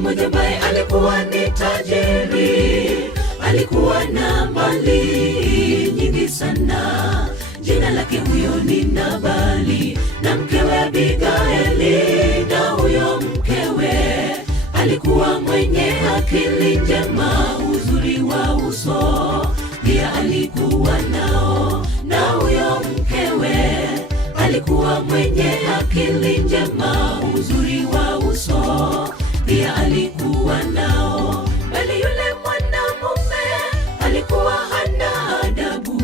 Mtu mmoja ambaye alikuwa ni tajiri, alikuwa na mali nyingi sana. Jina lake huyo ni Nabali, na mkewe Abigaili. Na huyo mkewe alikuwa mwenye akili njema, uzuri wa uso pia alikuwa nao. Na huyo mkewe alikuwa mwenye akili njema, uzuri wa uso pia alikuwa nao. Bali yule mwanamume alikuwa hana adabu,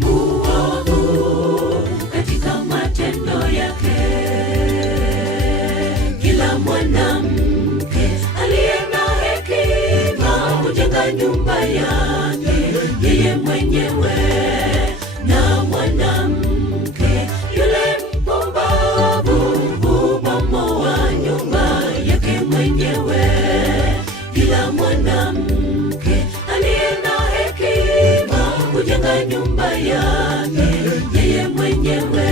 muovu katika matendo yake. Kila mwanamke aliye na hekima hujenga nyumba yake yeye mwenyewe, na mwanamke yule mpumbavu hubomoa nyumba yake mwenyewe. Kila mwanamke aliye na hekima hujenga nyumba yake yeye mwenyewe,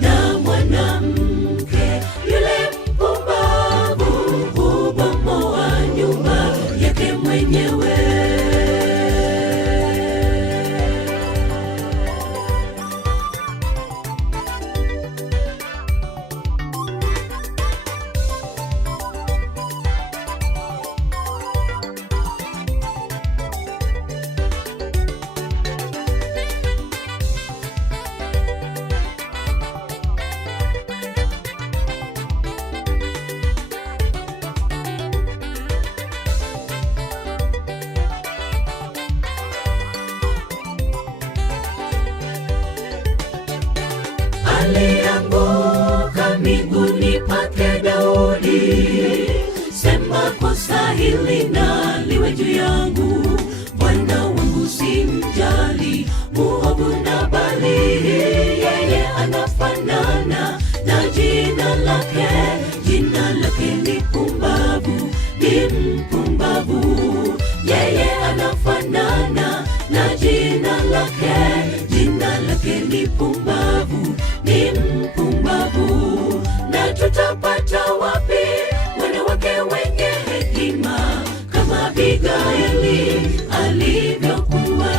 na mwanamke yule mpumbavu hubomoa nyumba yake mwenyewe. Alianguka miguuni pake Daudi, sema kosa hili na liwe juu yangu. Bwana wangu simjali muovu Nabali, yeye anafanana na jina lake. Jina lake ni pumbavu, ni mpumbavu. Yeye anafanana na jina lake. Jina lake ni pumbavu, ni mpumbavu. Na tutapata wapi wanawake wenye hekima kama Abigaili alivyokuwa?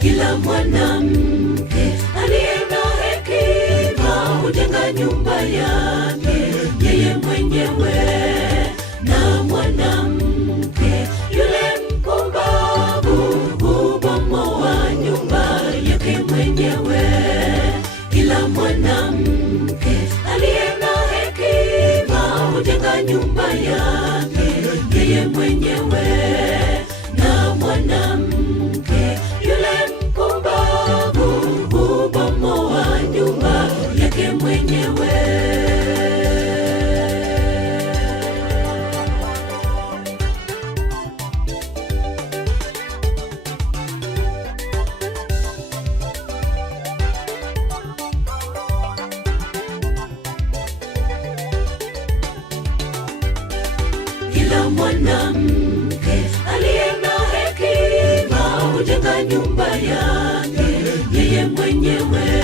Kila mwanamke aliye na hekima hujenga nyumba yake yeye mwenyewe, na mwanamke yule mpumbavu hubomoa nyumba yake mwenyewe. Kila mwanamke aliye na hekima hujenga nyumba yake yeye mwenyewe, na mwanamke yule mpumbavu hubomoa nyumba yake mwenyewe. Kila mwanamke aliye na hekima hujenga nyumba yake yeye mwenyewe,